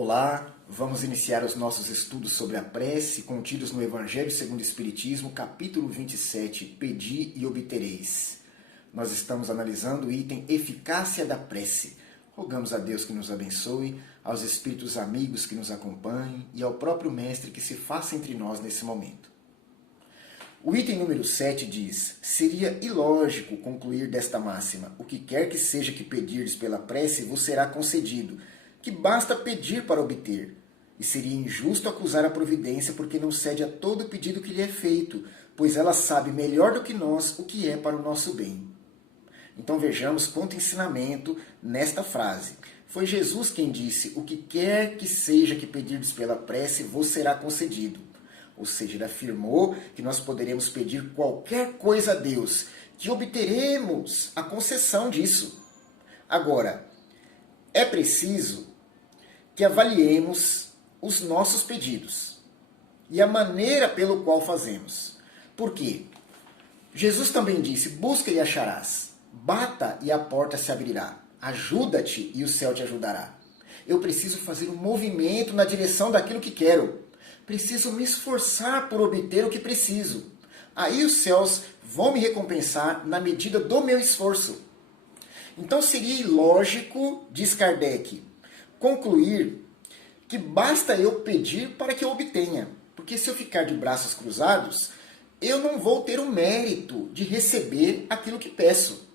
Olá, vamos iniciar os nossos estudos sobre a prece, contidos no Evangelho segundo o Espiritismo, capítulo 27, Pedi e obtereis. Nós estamos analisando o item Eficácia da Prece. Rogamos a Deus que nos abençoe, aos espíritos amigos que nos acompanhem e ao próprio Mestre que se faça entre nós nesse momento. O item número 7 diz: seria ilógico concluir desta máxima: o que quer que seja que pedirdes pela prece vos será concedido, que basta pedir para obter. E seria injusto acusar a providência porque não cede a todo pedido que lhe é feito, pois ela sabe melhor do que nós o que é para o nosso bem. Então vejamos quanto ensinamento nesta frase. Foi Jesus quem disse: o que quer que seja que pedirdes pela prece vos será concedido. Ou seja, ele afirmou que nós poderemos pedir qualquer coisa a Deus, que obteremos a concessão disso. Agora, é preciso que avaliemos os nossos pedidos e a maneira pelo qual fazemos. Por quê? Jesus também disse: busca e acharás, bata e a porta se abrirá, ajuda-te e o céu te ajudará. Eu preciso fazer um movimento na direção daquilo que quero. Preciso me esforçar por obter o que preciso. Aí os céus vão me recompensar na medida do meu esforço. Então seria ilógico, diz Kardec, concluir que basta eu pedir para que eu obtenha. Porque se eu ficar de braços cruzados, eu não vou ter o mérito de receber aquilo que peço.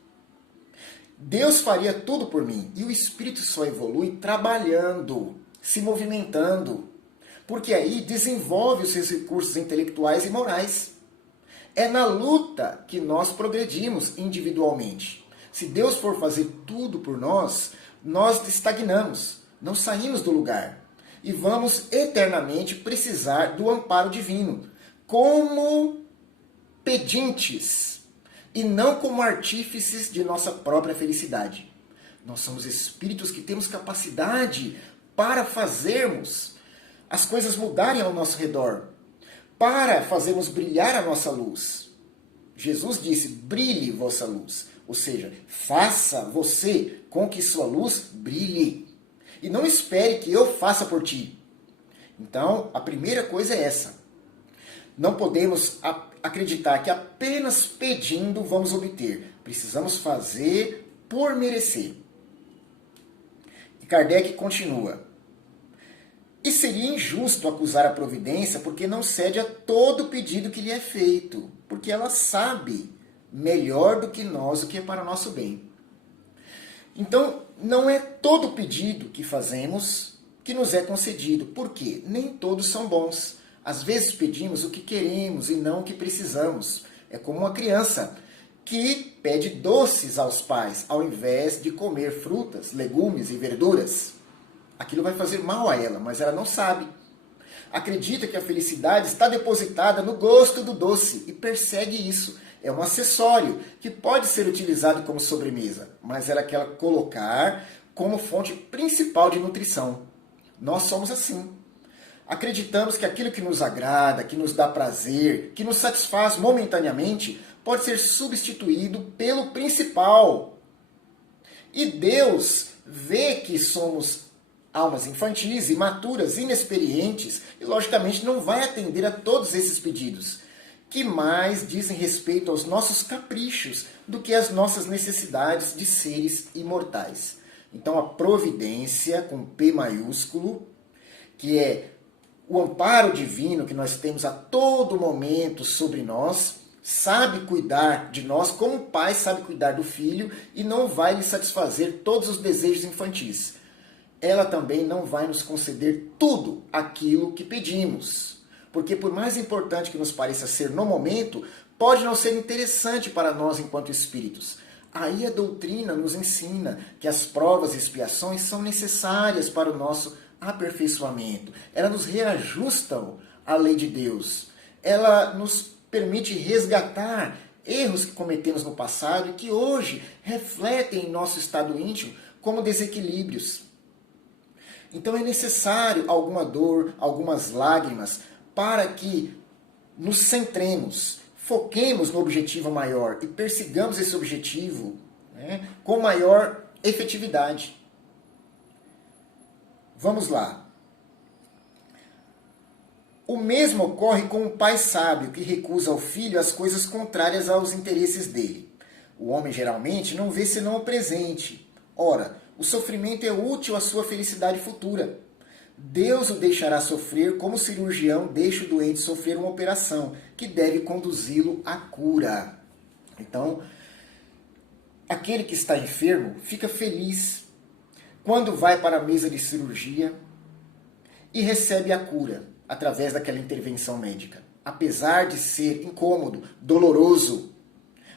Deus faria tudo por mim e o espírito só evolui trabalhando, se movimentando. Porque aí desenvolve os seus recursos intelectuais e morais. É na luta que nós progredimos individualmente. Se Deus for fazer tudo por nós, nós estagnamos, não saímos do lugar. E vamos eternamente precisar do amparo divino, como pedintes, e não como artífices de nossa própria felicidade. Nós somos espíritos que temos capacidade para fazermos as coisas mudarem ao nosso redor, para fazermos brilhar a nossa luz. Jesus disse: brilhe vossa luz. Ou seja, faça você com que sua luz brilhe. E não espere que eu faça por ti. Então, a primeira coisa é essa. Não podemos acreditar que apenas pedindo vamos obter. Precisamos fazer por merecer. E Kardec continua: e seria injusto acusar a providência porque não cede a todo pedido que lhe é feito, porque ela sabe melhor do que nós o que é para o nosso bem. Então, não é todo pedido que fazemos que nos é concedido. Por quê? Nem todos são bons. Às vezes pedimos o que queremos e não o que precisamos. É como uma criança que pede doces aos pais, ao invés de comer frutas, legumes e verduras. Aquilo vai fazer mal a ela, mas ela não sabe. Acredita que a felicidade está depositada no gosto do doce e persegue isso. É um acessório que pode ser utilizado como sobremesa, mas ela quer colocar como fonte principal de nutrição. Nós somos assim. Acreditamos que aquilo que nos agrada, que nos dá prazer, que nos satisfaz momentaneamente, pode ser substituído pelo principal. E Deus vê que somos almas infantis, imaturas, inexperientes, e logicamente não vai atender a todos esses pedidos, que mais dizem respeito aos nossos caprichos do que às nossas necessidades de seres imortais. Então a providência, com P maiúsculo, que é o amparo divino que nós temos a todo momento sobre nós, sabe cuidar de nós como o pai sabe cuidar do filho e não vai lhe satisfazer todos os desejos infantis. Ela também não vai nos conceder tudo aquilo que pedimos. Porque por mais importante que nos pareça ser no momento, pode não ser interessante para nós enquanto espíritos. Aí a doutrina nos ensina que as provas e expiações são necessárias para o nosso aperfeiçoamento. Elas nos reajustam à lei de Deus. Ela nos permite resgatar erros que cometemos no passado e que hoje refletem em nosso estado íntimo como desequilíbrios. Então é necessário alguma dor, algumas lágrimas, para que nos centremos, foquemos no objetivo maior e persigamos esse objetivo, com maior efetividade. Vamos lá. O mesmo ocorre com o pai sábio, que recusa ao filho as coisas contrárias aos interesses dele. O homem geralmente não vê senão o presente. Ora, o sofrimento é útil à sua felicidade futura. Deus o deixará sofrer como o cirurgião deixa o doente sofrer uma operação, que deve conduzi-lo à cura. Então, aquele que está enfermo fica feliz quando vai para a mesa de cirurgia e recebe a cura através daquela intervenção médica. Apesar de ser incômodo, doloroso,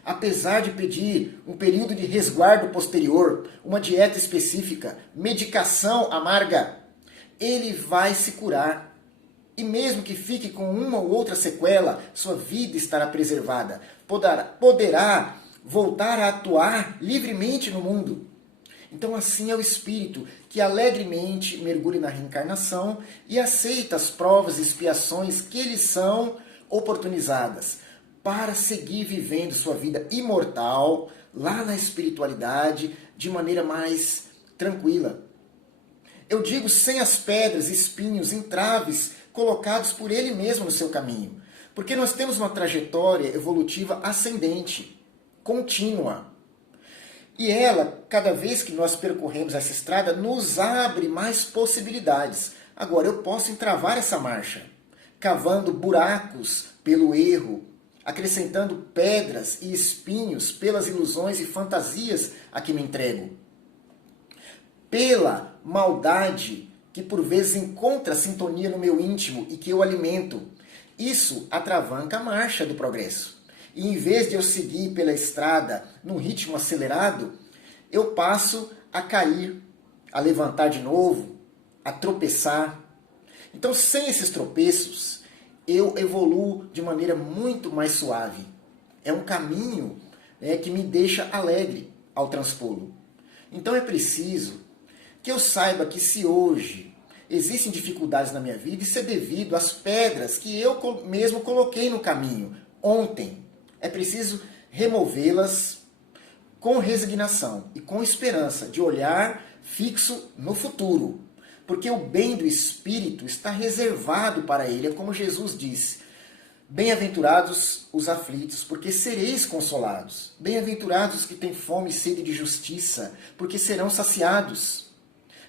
apesar de pedir um período de resguardo posterior, uma dieta específica, medicação amarga, ele vai se curar. E mesmo que fique com uma ou outra sequela, sua vida estará preservada. Poderá voltar a atuar livremente no mundo. Então assim é o espírito que alegremente mergulha na reencarnação e aceita as provas e expiações que lhe são oportunizadas para seguir vivendo sua vida imortal lá na espiritualidade de maneira mais tranquila. Eu digo sem as pedras, espinhos, entraves colocados por ele mesmo no seu caminho. Porque nós temos uma trajetória evolutiva ascendente, contínua. E ela, cada vez que nós percorremos essa estrada, nos abre mais possibilidades. Agora, eu posso entravar essa marcha, cavando buracos pelo erro, acrescentando pedras e espinhos pelas ilusões e fantasias a que me entrego. Pela maldade que por vezes encontra sintonia no meu íntimo e que eu alimento. Isso atravanca a marcha do progresso. E em vez de eu seguir pela estrada num ritmo acelerado, eu passo a cair, a levantar de novo, a tropeçar. Então, sem esses tropeços, eu evoluo de maneira muito mais suave. É um caminho que me deixa alegre ao transpô-lo. Então é preciso que eu saiba que se hoje existem dificuldades na minha vida, isso é devido às pedras que eu mesmo coloquei no caminho ontem. É preciso removê-las com resignação e com esperança de olhar fixo no futuro. Porque o bem do Espírito está reservado para ele. É como Jesus disse: bem-aventurados os aflitos, porque sereis consolados. Bem-aventurados os que têm fome e sede de justiça, porque serão saciados.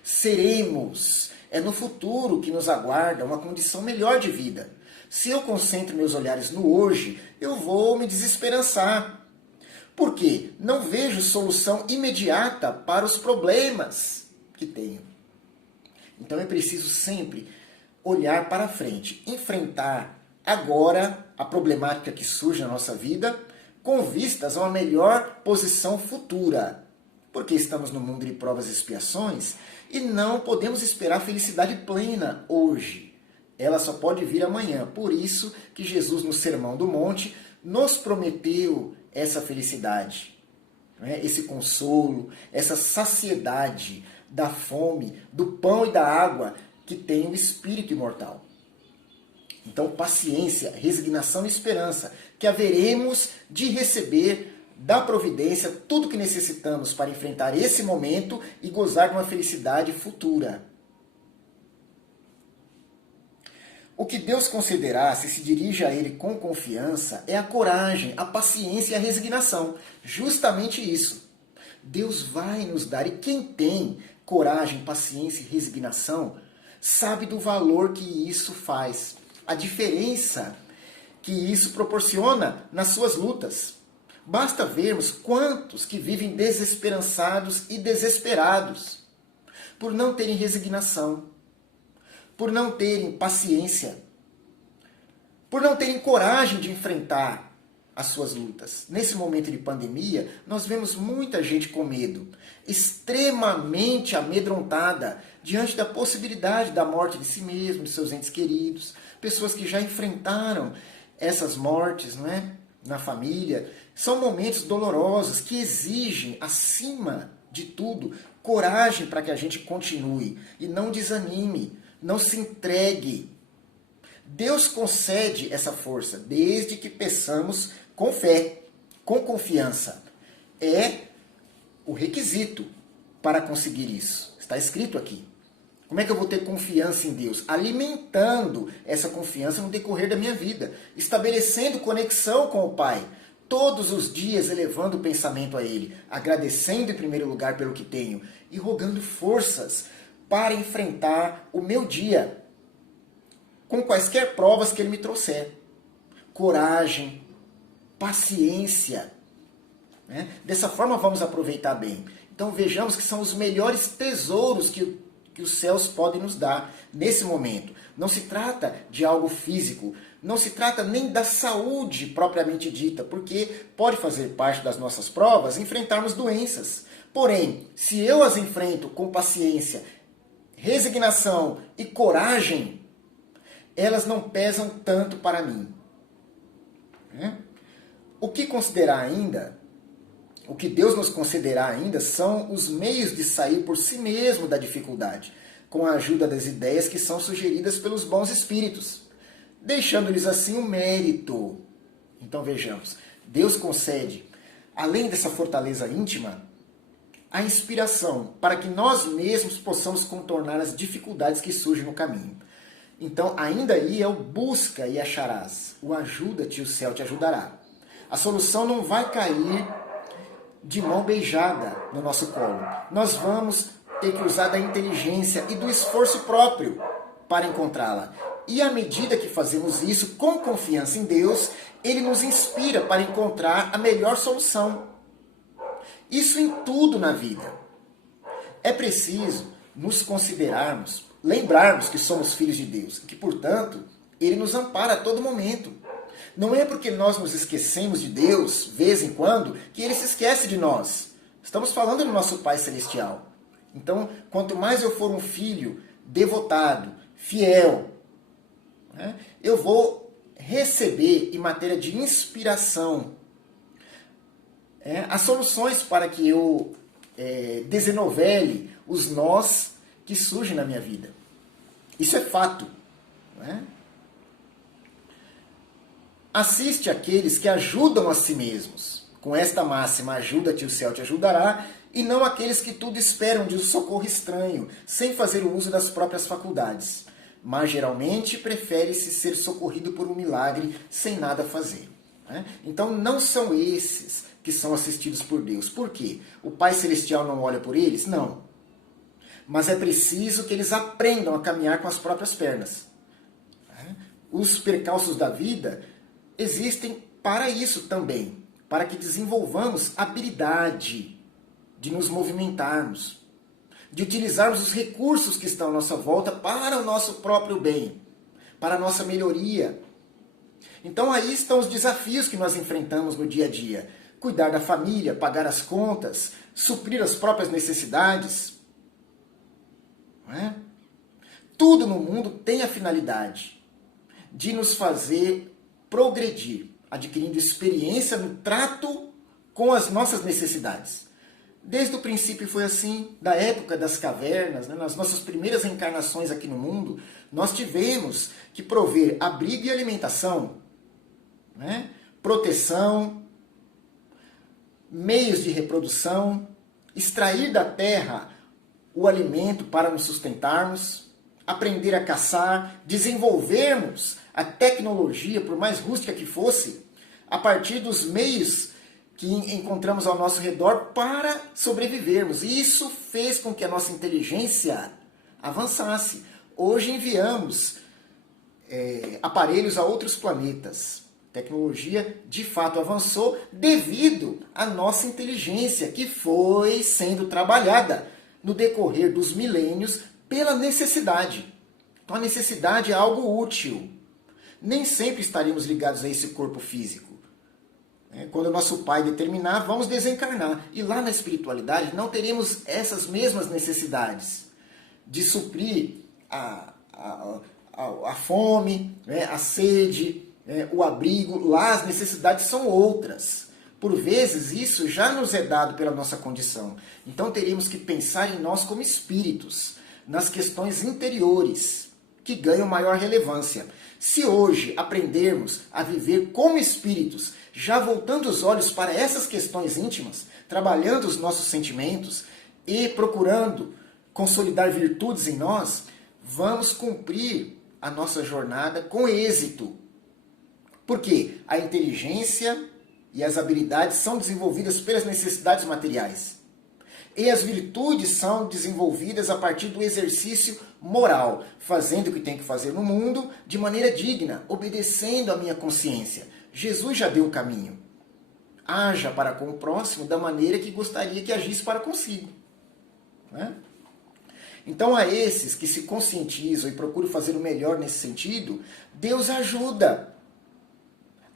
Seremos. É no futuro que nos aguarda uma condição melhor de vida. Se eu concentro meus olhares no hoje, eu vou me desesperançar. Por quê? Não vejo solução imediata para os problemas que tenho. Então é preciso sempre olhar para frente, enfrentar agora a problemática que surge na nossa vida, com vistas a uma melhor posição futura. Porque estamos no mundo de provas e expiações e não podemos esperar felicidade plena hoje. Ela só pode vir amanhã. Por isso que Jesus, no Sermão do Monte, nos prometeu essa felicidade, esse consolo, essa saciedade da fome, do pão e da água que tem o espírito imortal. Então, paciência, resignação e esperança, que haveremos de receber da providência tudo que necessitamos para enfrentar esse momento e gozar de uma felicidade futura. O que Deus concederá, se se dirige a Ele com confiança, é a coragem, a paciência e a resignação. Justamente isso. Deus vai nos dar, e quem tem coragem, paciência e resignação, sabe do valor que isso faz. A diferença que isso proporciona nas suas lutas. Basta vermos quantos que vivem desesperançados e desesperados, por não terem resignação, por não terem paciência, por não terem coragem de enfrentar as suas lutas. Nesse momento de pandemia, nós vemos muita gente com medo, extremamente amedrontada diante da possibilidade da morte de si mesmo, de seus entes queridos, pessoas que já enfrentaram essas mortes, não é? Na família. São momentos dolorosos que exigem, acima de tudo, coragem para que a gente continue e não desanime, não se entregue. Deus concede essa força, desde que peçamos com fé, com confiança. É o requisito para conseguir isso. Está escrito aqui. Como é que eu vou ter confiança em Deus? Alimentando essa confiança no decorrer da minha vida, estabelecendo conexão com o Pai, todos os dias elevando o pensamento a Ele, agradecendo em primeiro lugar pelo que tenho e rogando forças para enfrentar o meu dia, com quaisquer provas que Ele me trouxer. Coragem, paciência. Né? Dessa forma vamos aproveitar bem. Então vejamos que são os melhores tesouros que os céus podem nos dar nesse momento. Não se trata de algo físico, não se trata nem da saúde propriamente dita, porque pode fazer parte das nossas provas enfrentarmos doenças. Porém, se eu as enfrento com paciência, resignação e coragem, elas não pesam tanto para mim. O que considerar ainda, o que Deus nos concederá ainda, são os meios de sair por si mesmo da dificuldade, com a ajuda das ideias que são sugeridas pelos bons espíritos, deixando-lhes assim o mérito. Então vejamos, Deus concede, além dessa fortaleza íntima, a inspiração para que nós mesmos possamos contornar as dificuldades que surgem no caminho. Então, ainda aí é o busca e acharás, o ajuda-te e o céu te ajudará. A solução não vai cair de mão beijada no nosso colo. Nós vamos ter que usar da inteligência e do esforço próprio para encontrá-la. E à medida que fazemos isso com confiança em Deus, Ele nos inspira para encontrar a melhor solução. Isso em tudo na vida. É preciso nos considerarmos, lembrarmos que somos filhos de Deus, e que, portanto, Ele nos ampara a todo momento. Não é porque nós nos esquecemos de Deus, vez em quando, que Ele se esquece de nós. Estamos falando do nosso Pai Celestial. Então, quanto mais eu for um filho devotado, fiel, né, eu vou receber, em matéria de inspiração, as soluções para que eu desenovele os nós que surgem na minha vida. Isso é fato. Né? Assiste àqueles que ajudam a si mesmos. Com esta máxima, ajuda-te, o céu te ajudará, e não aqueles que tudo esperam de um socorro estranho, sem fazer o uso das próprias faculdades. Mas geralmente prefere-se ser socorrido por um milagre sem nada fazer. Né? Então não são esses que são assistidos por Deus. Por quê? O Pai Celestial não olha por eles? Não. Mas é preciso que eles aprendam a caminhar com as próprias pernas. Os percalços da vida existem para isso também, para que desenvolvamos habilidade de nos movimentarmos, de utilizarmos os recursos que estão à nossa volta para o nosso próprio bem, para a nossa melhoria. Então aí estão os desafios que nós enfrentamos no dia a dia. Cuidar da família, pagar as contas, suprir as próprias necessidades. Não é? Tudo no mundo tem a finalidade de nos fazer progredir, adquirindo experiência no trato com as nossas necessidades. Desde o princípio foi assim, da época das cavernas, né, nas nossas primeiras encarnações aqui no mundo, nós tivemos que prover abrigo e alimentação, né, proteção, meios de reprodução, extrair da terra o alimento para nos sustentarmos, aprender a caçar, desenvolvermos a tecnologia, por mais rústica que fosse, a partir dos meios que encontramos ao nosso redor para sobrevivermos. E isso fez com que a nossa inteligência avançasse. Hoje enviamos aparelhos a outros planetas. A tecnologia de fato avançou devido à nossa inteligência, que foi sendo trabalhada no decorrer dos milênios pela necessidade. Então a necessidade é algo útil. Nem sempre estaríamos ligados a esse corpo físico. Quando o nosso Pai determinar, vamos desencarnar. E lá na espiritualidade não teremos essas mesmas necessidades de suprir a fome, a sede, o abrigo. Lá as necessidades são outras. Por vezes isso já nos é dado pela nossa condição. Então teríamos que pensar em nós como espíritos, nas questões interiores, que ganham maior relevância. Se hoje aprendermos a viver como espíritos, já voltando os olhos para essas questões íntimas, trabalhando os nossos sentimentos e procurando consolidar virtudes em nós, vamos cumprir a nossa jornada com êxito. Porque a inteligência e as habilidades são desenvolvidas pelas necessidades materiais. E as virtudes são desenvolvidas a partir do exercício moral, fazendo o que tem que fazer no mundo de maneira digna, obedecendo à minha consciência. Jesus já deu o caminho. Haja para com o próximo da maneira que gostaria que agisse para consigo. Né? Então, a esses que se conscientizam e procuram fazer o melhor nesse sentido, Deus ajuda.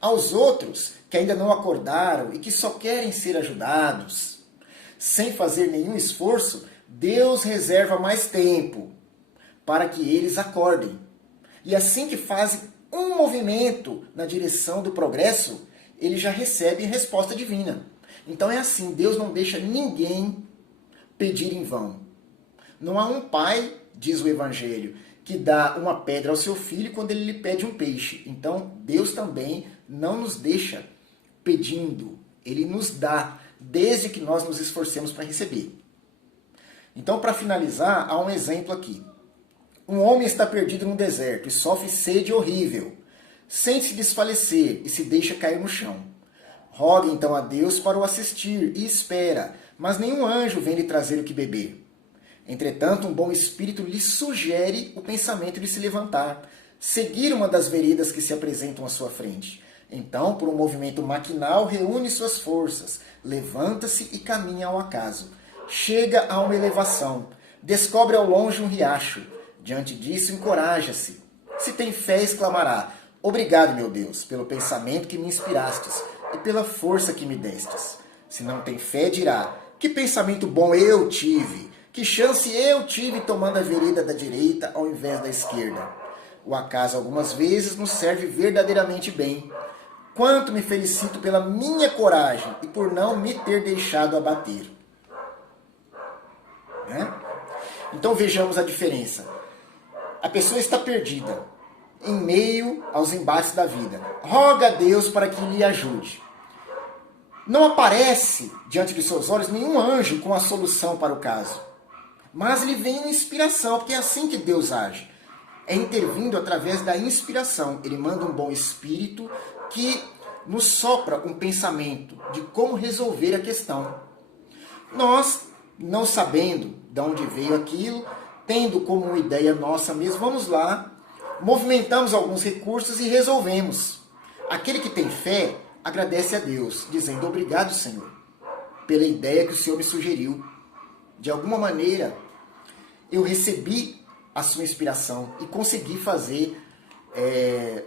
Aos outros que ainda não acordaram e que só querem ser ajudados, sem fazer nenhum esforço, Deus reserva mais tempo para que eles acordem. E assim que fazem um movimento na direção do progresso, ele já recebe resposta divina. Então é assim, Deus não deixa ninguém pedir em vão. Não há um pai, diz o Evangelho, que dá uma pedra ao seu filho quando ele lhe pede um peixe. Então Deus também não nos deixa pedindo, ele nos dá, desde que nós nos esforcemos para receber. Então, para finalizar, há um exemplo aqui. Um homem está perdido no deserto e sofre sede horrível. Sente-se desfalecer e se deixa cair no chão. Roga então a Deus para o assistir e espera, mas nenhum anjo vem lhe trazer o que beber. Entretanto, um bom espírito lhe sugere o pensamento de se levantar, seguir uma das veredas que se apresentam à sua frente. Então, por um movimento maquinal, reúne suas forças, levanta-se e caminha ao acaso. Chega a uma elevação, descobre ao longe um riacho. Diante disso, encoraja-se. Se tem fé, exclamará: obrigado, meu Deus, pelo pensamento que me inspirastes e pela força que me destes. Se não tem fé, dirá: que pensamento bom eu tive, que chance eu tive tomando a vereda da direita ao invés da esquerda. O acaso algumas vezes nos serve verdadeiramente bem. Quanto me felicito pela minha coragem e por não me ter deixado abater. Né? Então vejamos a diferença. A pessoa está perdida em meio aos embates da vida. Roga a Deus para que lhe ajude. Não aparece diante de seus olhos nenhum anjo com a solução para o caso. Mas lhe vem uma inspiração, porque é assim que Deus age. É intervindo através da inspiração. Ele manda um bom espírito que nos sopra um pensamento de como resolver a questão. Nós, não sabendo de onde veio aquilo, tendo como uma ideia nossa mesmo, vamos lá, movimentamos alguns recursos e resolvemos. Aquele que tem fé agradece a Deus, dizendo: obrigado, Senhor, pela ideia que o Senhor me sugeriu. De alguma maneira, eu recebi a sua inspiração e consegui fazer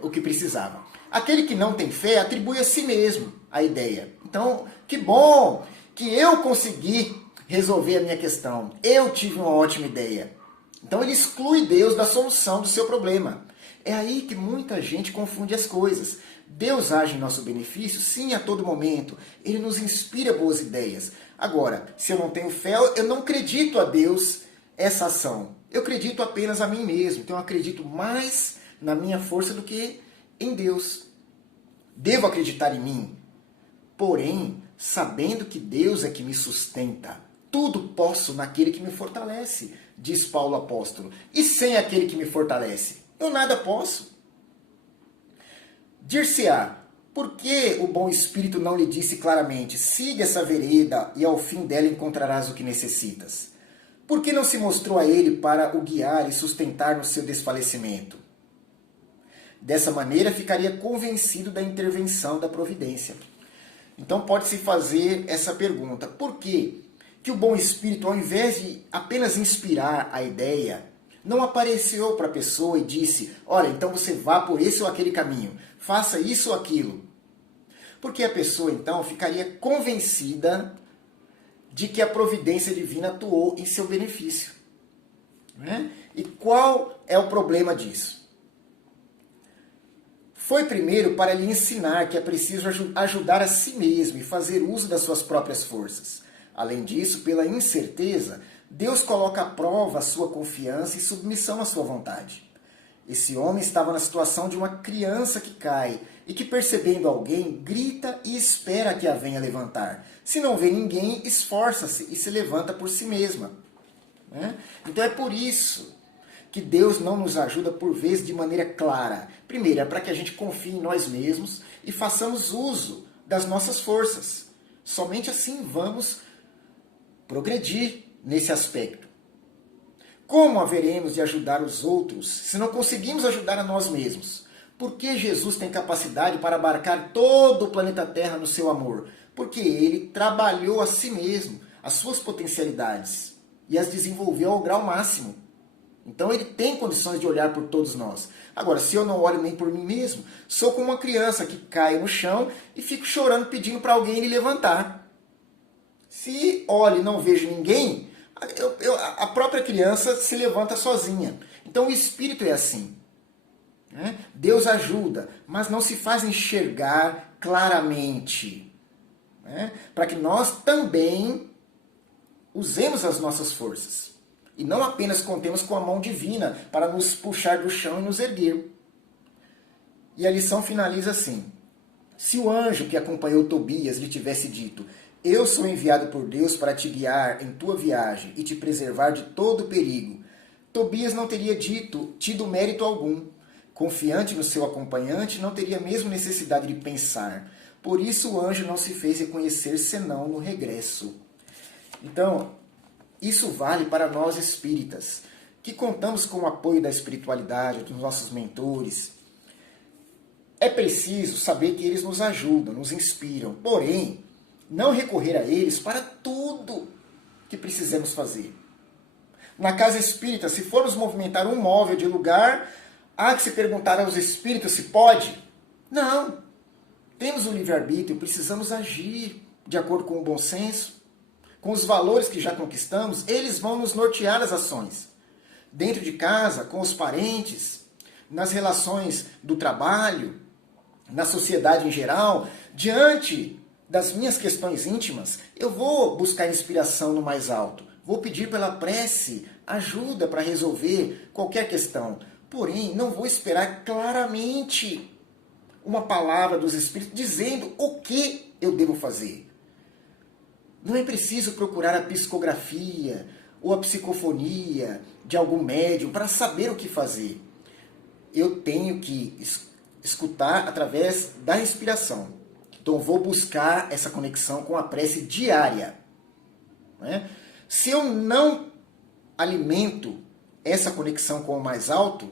o que precisava. Aquele que não tem fé atribui a si mesmo a ideia. Então, que bom que eu consegui resolver a minha questão. Eu tive uma ótima ideia. Então ele exclui Deus da solução do seu problema. É aí que muita gente confunde as coisas. Deus age em nosso benefício, sim, a todo momento. Ele nos inspira boas ideias. Agora, se eu não tenho fé, eu não acredito a Deus essa ação. Eu acredito apenas a mim mesmo. Então eu acredito mais na minha força do que em Deus. Devo acreditar em mim, porém, sabendo que Deus é que me sustenta. Tudo posso naquele que me fortalece, diz Paulo apóstolo. E sem aquele que me fortalece, eu nada posso. Dir-se-á: por que o bom espírito não lhe disse claramente: siga essa vereda e ao fim dela encontrarás o que necessitas? Por que não se mostrou a ele para o guiar e sustentar no seu desfalecimento? Dessa maneira ficaria convencido da intervenção da providência. Então pode-se fazer essa pergunta: por que o bom espírito, ao invés de apenas inspirar a ideia, não apareceu para a pessoa e disse: olha, então você vá por esse ou aquele caminho, faça isso ou aquilo? Porque a pessoa então ficaria convencida de que a providência divina atuou em seu benefício. Né? E qual é o problema disso? Foi primeiro para lhe ensinar que é preciso ajudar a si mesmo e fazer uso das suas próprias forças. Além disso, pela incerteza, Deus coloca à prova a sua confiança e submissão à sua vontade. Esse homem estava na situação de uma criança que cai e que, percebendo alguém, grita e espera que a venha levantar. Se não vê ninguém, esforça-se e se levanta por si mesma. né? Então é por isso que Deus não nos ajuda por vezes de maneira clara. Primeiro, é para que a gente confie em nós mesmos e façamos uso das nossas forças. Somente assim vamos progredir nesse aspecto. Como haveremos de ajudar os outros se não conseguimos ajudar a nós mesmos? Por que Jesus tem capacidade para abarcar todo o planeta Terra no seu amor? Porque ele trabalhou a si mesmo, as suas potencialidades, e as desenvolveu ao grau máximo. Então ele tem condições de olhar por todos nós. Agora, se eu não olho nem por mim mesmo, sou como uma criança que cai no chão e fico chorando pedindo para alguém me levantar. Se olho e não vejo ninguém, a própria criança se levanta sozinha. Então o espírito é assim. Né? Deus ajuda, mas não se faz enxergar claramente. Né? Para que nós também usemos as nossas forças. E não apenas contemos com a mão divina para nos puxar do chão e nos erguer. E a lição finaliza assim. Se o anjo que acompanhou Tobias lhe tivesse dito: eu sou enviado por Deus para te guiar em tua viagem e te preservar de todo perigo, Tobias não teria tido mérito algum. Confiante no seu acompanhante, não teria mesmo necessidade de pensar. Por isso o anjo não se fez reconhecer senão no regresso. Então, isso vale para nós espíritas, que contamos com o apoio da espiritualidade, dos nossos mentores. É preciso saber que eles nos ajudam, nos inspiram, porém, não recorrer a eles para tudo que precisamos fazer. Na casa espírita, se formos movimentar um móvel de lugar, há que se perguntar aos espíritos se pode? Não. Temos o livre-arbítrio, precisamos agir de acordo com o bom senso. Com os valores que já conquistamos, eles vão nos nortear as ações. Dentro de casa, com os parentes, nas relações do trabalho, na sociedade em geral, diante das minhas questões íntimas, eu vou buscar inspiração no mais alto. Vou pedir pela prece ajuda para resolver qualquer questão. Porém, não vou esperar claramente uma palavra dos Espíritos dizendo o que eu devo fazer. Não é preciso procurar a psicografia ou a psicofonia de algum médium para saber o que fazer. Eu tenho que escutar através da inspiração. Então vou buscar essa conexão com a prece diária. Né? Se eu não alimento essa conexão com o mais alto,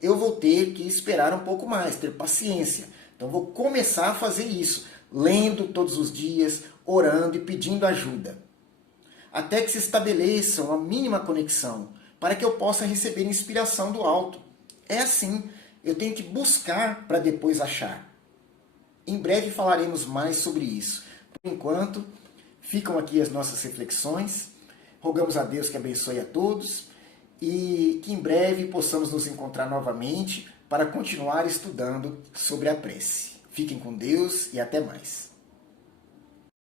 eu vou ter que esperar um pouco mais, ter paciência. Então vou começar a fazer isso, lendo todos os dias, orando e pedindo ajuda. Até que se estabeleça uma mínima conexão, para que eu possa receber inspiração do alto. É assim, eu tenho que buscar para depois achar. Em breve falaremos mais sobre isso. Por enquanto, ficam aqui as nossas reflexões. Rogamos a Deus que abençoe a todos e que em breve possamos nos encontrar novamente para continuar estudando sobre a prece. Fiquem com Deus e até mais.